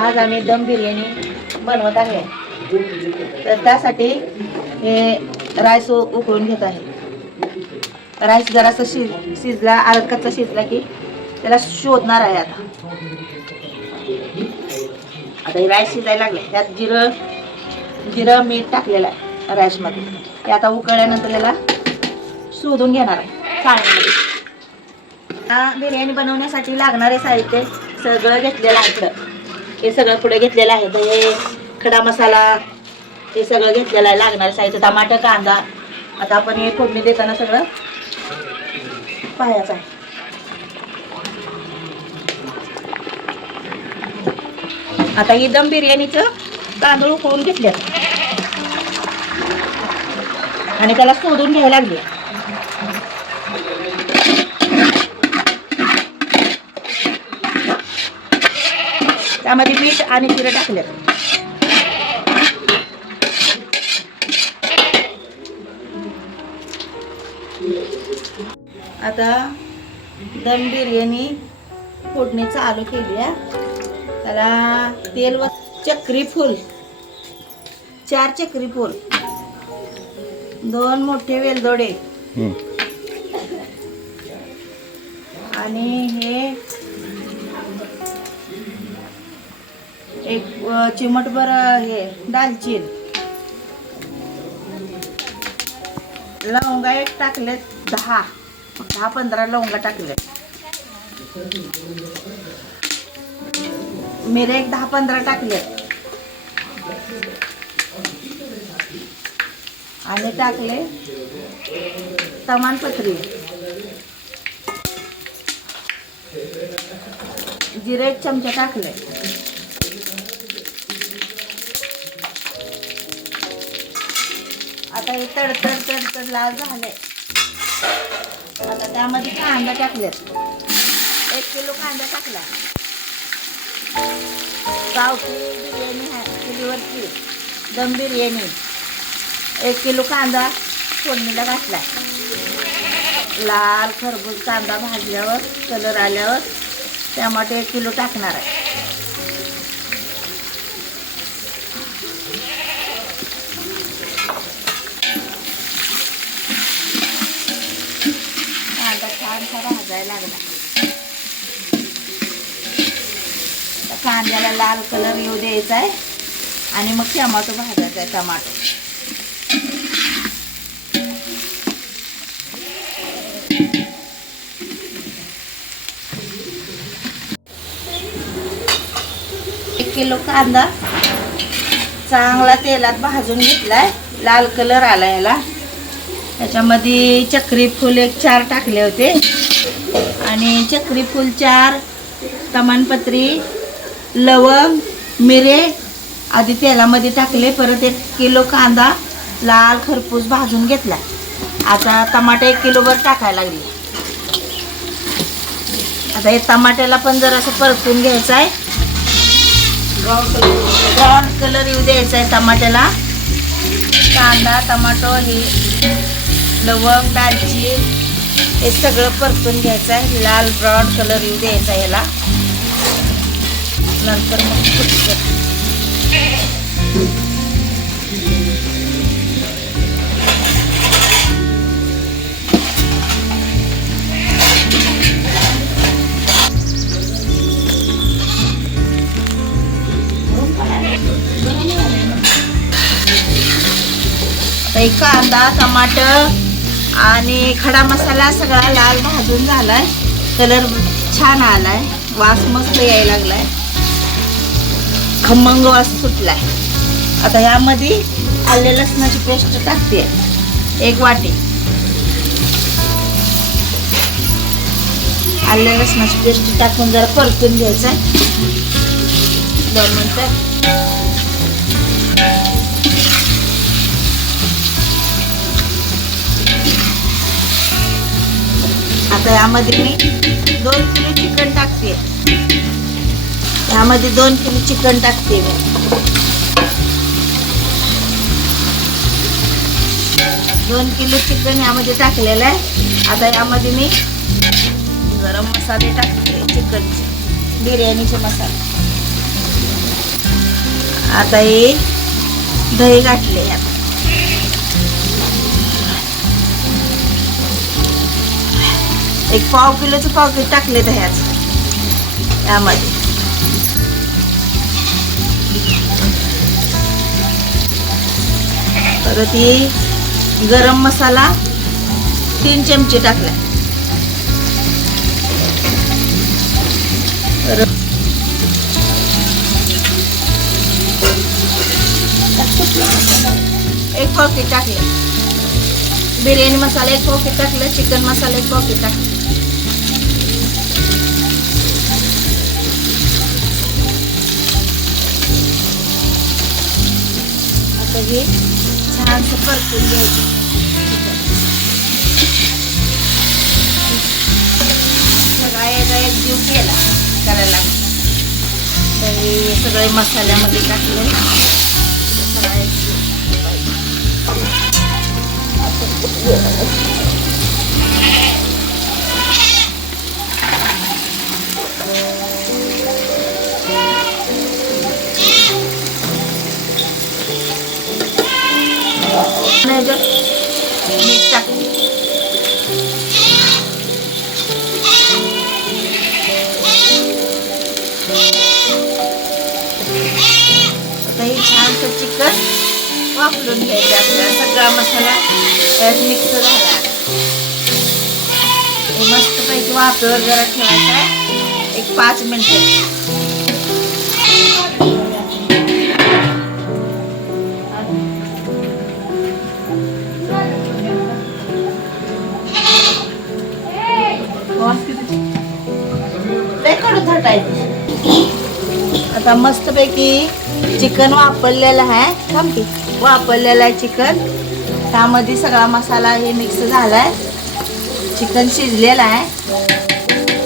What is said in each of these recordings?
आज आम्ही दम बिर्याणी बनवत आहे. तर त्यासाठी हे राईस उकळून घेत आहे. राईस जरासा शिजला, अर्धा शिजला की त्याला शोधणार आहे. आता हे राईस शिजायला लागले. त्यात जिरं मीठ टाकलेलं आहे राईसमध्ये. ते आता उकळल्यानंतर त्याला शोधून घेणार आहे चाळणीमध्ये. बिर्याणी बनवण्यासाठी लागणारे साहित्य सगळं घेतलेलं आहे. इकडं हे सगळं पुढे घेतलेलं आहे. हे खडा मसाला हे सगळं घेतलेलं आहे. लागणारे साहित्य टमाटर, कांदा. आता आपण हे फोडणी देताना सगळं पाहायचं आहे. आता ही दम बिर्याणीचं तांदूळ उकळून घेतले आणि त्याला शोधून घ्यायला लागले. त्यामध्ये मीठ आणि जिरं टाकले. आता दम बिर्याणी फोडणी चालू केली आहे. त्याला तेल व चक्री फूल, 4 चक्री फूल, 2 मोठे वेलदोडे आणि हे एक चिमटभर हे दालचीन, लवंगा एक टाकलेत 10-15 लवंगा टाकलेत. मिरे एक 10-15 टाकलेत आणि टाकले तमालपत्री, जिरे 1 चमचा टाकले. आता हे तडतड लाल झाले. आता त्यामध्ये कांदा टाकलेत. 1 किलो कांदा टाकला. गावठी बिर्याणी आहे, चुलीवरची दम बिर्याणी. 1 किलो कांदा फोडणीला घातला. लाल खरबूज कांदा भाजल्यावर कलर आल्यावर टमाटे 1 किलो टाकणार आहे. कांदा छानसा भाजायला लागला. कांद्याला लाल कलर येऊ द्यायचा आहे आणि मग टमाटो भाजायचा आहे. टमाटो एक किलो कांदा चांगला तेलात भाजून घेतलाय. लाल कलर आला याला. त्याच्यामध्ये चक्री फूल 4 टाकले होते आणि चक्री फूल 4, तमालपत्री, लवंग, मिरे आधी तेलामध्ये टाकले. परत 1 किलो कांदा लाल खरपूस भाजून घेतला. आता टमाटे 1 किलोवर टाकायला लागले. आता हे टमाट्याला पण जरासं परतून घ्यायचं आहे. ब्राऊन कलर येऊ द्यायचा आहे टमाट्याला. कांदा, टमाटो, हे लवंग, दालचीन हे सगळं परतून घ्यायचं आहे. लाल ब्राऊन कलर येऊ द्यायचा आहे याला. नंतर मग कांदा, टमाटर आणि खडा मसाला सगळा लाल भाजून झालाय. कलर छान आलाय. वास मस्त यायला लागलाय. खमंग वास सुटलाय. आता यामध्ये आले लसणाची पेस्ट टाकते 1 वाटी. आले लसणाची पेस्ट टाकून जरा परतून घ्यायचं आहे 2 मिनिटं. आता यामध्ये मी 2 किलो चिकन टाकते. यामध्ये 2 किलो चिकन टाकते मी. 2 किलो चिकन यामध्ये टाकलेलं आहे. आता यामध्ये मी गरम मसाले टाकते, चिकनचे बिर्याणीचे मसाले. आता हे दही घातले यात. एक पाव किलोचं पाकीट टाकले दह्याचं यामध्ये. परत हे गरम मसाला 3 चमचे टाकला. एक पॉकेट टाकले. बिर्याणी मसाला 1 पॉकेट टाकलं. चिकन मसाला 1 पॉकेट टाकलं. आता हे छानसं परतून घ्यायचं. सगळा एक जीव केला करायला. तर हे सगळे मसाल्यामध्ये टाकले. मीठ टाकते. आता हे छानसं चिकन वापरून घ्यायचं. आपल्याला सगळा मसाला त्यात मिक्स झाला. मस्तपैकी वाफेवर जरा ठेवायचा आहे 1-5 मिनिटं. आता मस्तपैकी चिकन वापरलेलं आहे. थांबते. वापरलेला आहे चिकन. त्यामध्ये सगळा मसाला हे मिक्स झालाय. चिकन शिजलेलं आहे.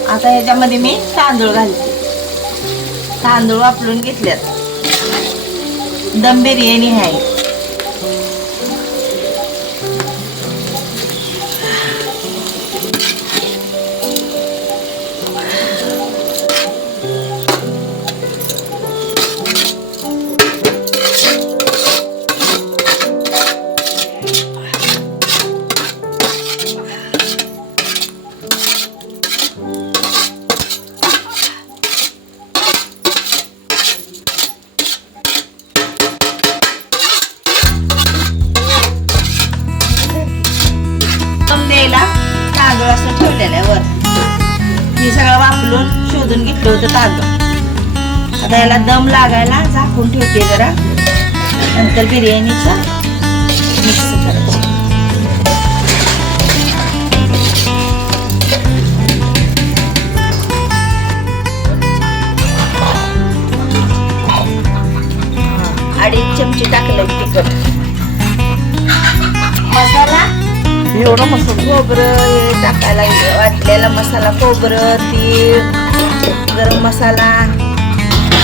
आता ह्याच्यामध्ये मी तांदूळ घालते. तांदूळ वापरून घेतल्यात. दम बिर्याणी आहे. तांदूळ असं ठेवलेलं आहे वर. हे सगळं वापरून शोधून घेतलं होतं तांदूळ. आता याला दम लागायला झाकून ठेवते जरा. नंतर बिर्याणीचा मिक्स करायचं. अडीच चमचे टाकलं तिखट. मसाला एवढं मस्त. खोबरं हे टाकायला वाटलेला मसाला. खोबरं, तीळ, गरम मसाला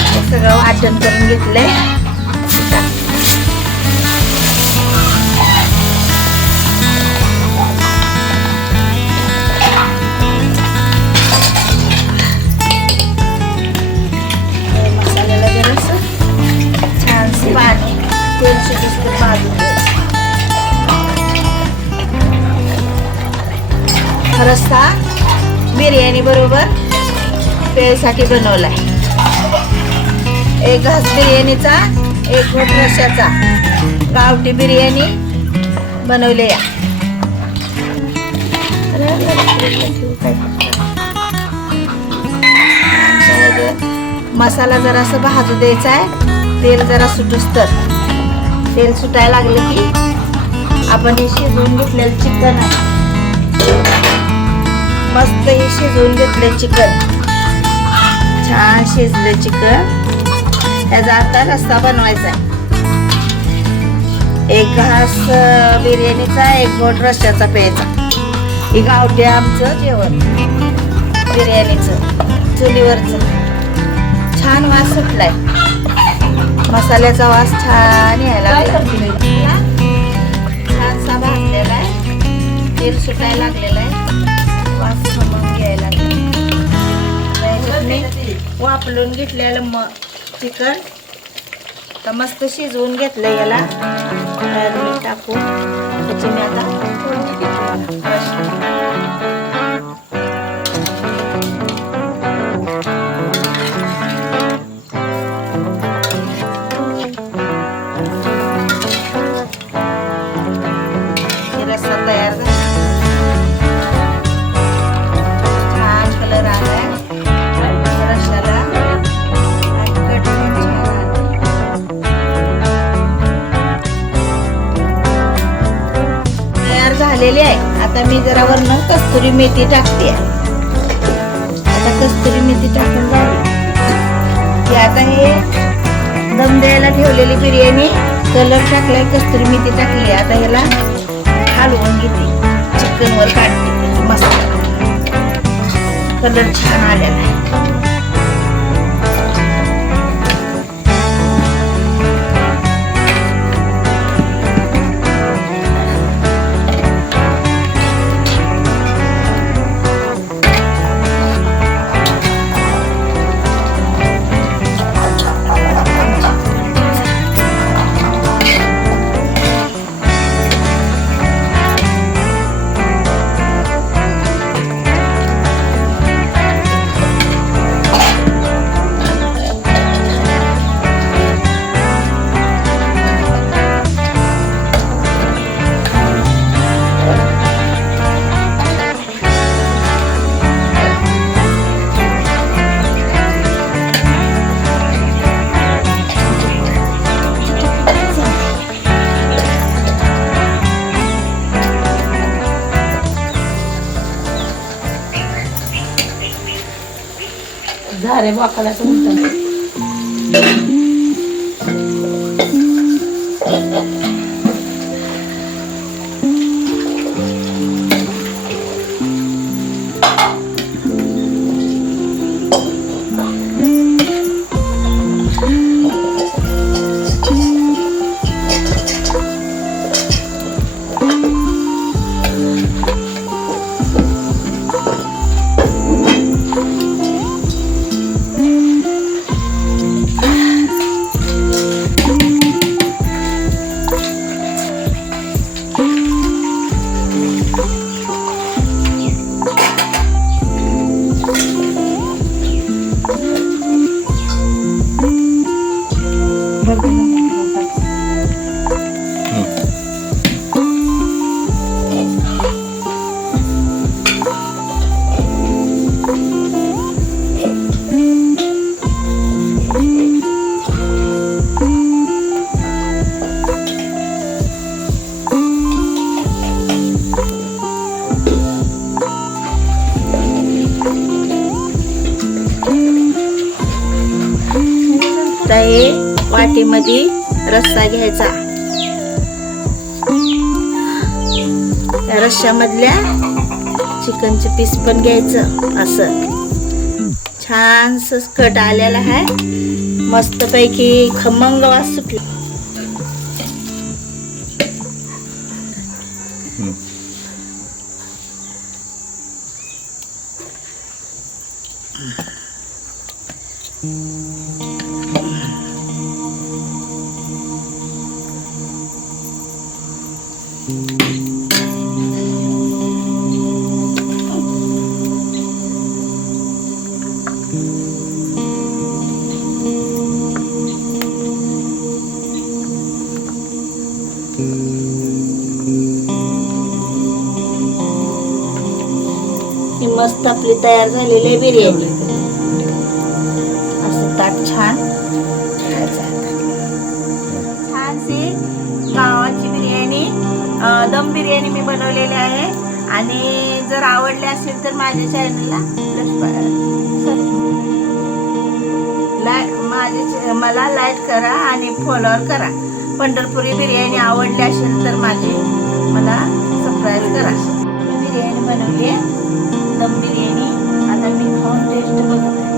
हे सगळं वाटण करून घेतलंय. मसाल्याला जरासं छानसं पाणी तेल सुटून भाजून घ्यायचं. रस्सा बिर्याणी बरोबर पेसाठी बनवलाय. 1 घास बिर्याणीचा 1 घोट रश्श्याचा गावठी बिर्याणी बनवली. मसाला जरासा भाजू द्यायचा आहे. तेल जरा सुटूस तर. तेल सुटायला लागलं की आपण हे शिजवून घेतलेलं चिकन आहे. मस्त हे शिजवून घेतलं चिकन. छान शिजलं चिकन. त्याचा आता रस्सा बनवायचा आहे. 1 घास बिर्याणीचा 1 घोट रश्श्याचा प्यायचा. हे गावठी आमचं जेवण बिर्याणीचं चुलीवरचं. छान वास सुटलाय. मसाल्याचा वास छान यायला लागला. छानसा भाजलेला आहे. तेल सुटायला लागलेलं आहे. वास खमंग घ्यायला वापरून घेतलेलं चिकन आता मस्त शिजवून घेतलं याला. मीठ टाकून त्याची मी आता फोडणी देते. रस्सा तयार झाला. छान कलर आलाय रश्श्याला. तयार झालेली आहे. आता मी जरा वरनं कस्तुरी मेथी टाकते. आता कस्तुरी मेथी टाकून झाली. आता हे दम द्यायला ठेवलेली बिर्याणी कलर टाकलाय, कस्तुरी मेथी टाकली. आता ह्याला हलवून घेते, चिकन वर काढते. मस्त कलर छान आलेला आहे. झारे वाकडाचं म्हणतात. आता हे वाटीमध्ये रस्सा घ्यायचा. त्या रश्श्यामधल्या चिकनचे पीस पण घ्यायचं. असं छान कट आलेला आहे. मस्तपैकी खमंग वास सुटला. ही मस्त आपली तयार झालेली बिर्याणी. असं ताट छान छानशी गावाची बिर्याणी, दम बिर्याणी मी बनवलेली आहे. आणि जर आवडले असेल तर माझ्या चॅनलला मला लाईक करा आणि फॉलोअर करा. पंढरपुरी बिर्याणी आवडली असेल तर मला सबस्क्राईब करा. बिर्याणी बनवली आहे, दम बिर्याणी. आता मी खाऊन टेस्ट बघत आहे.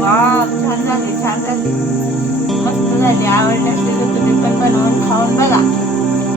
वा, छान झाली, छान झाली, मस्त झाली. आवडली असेल तर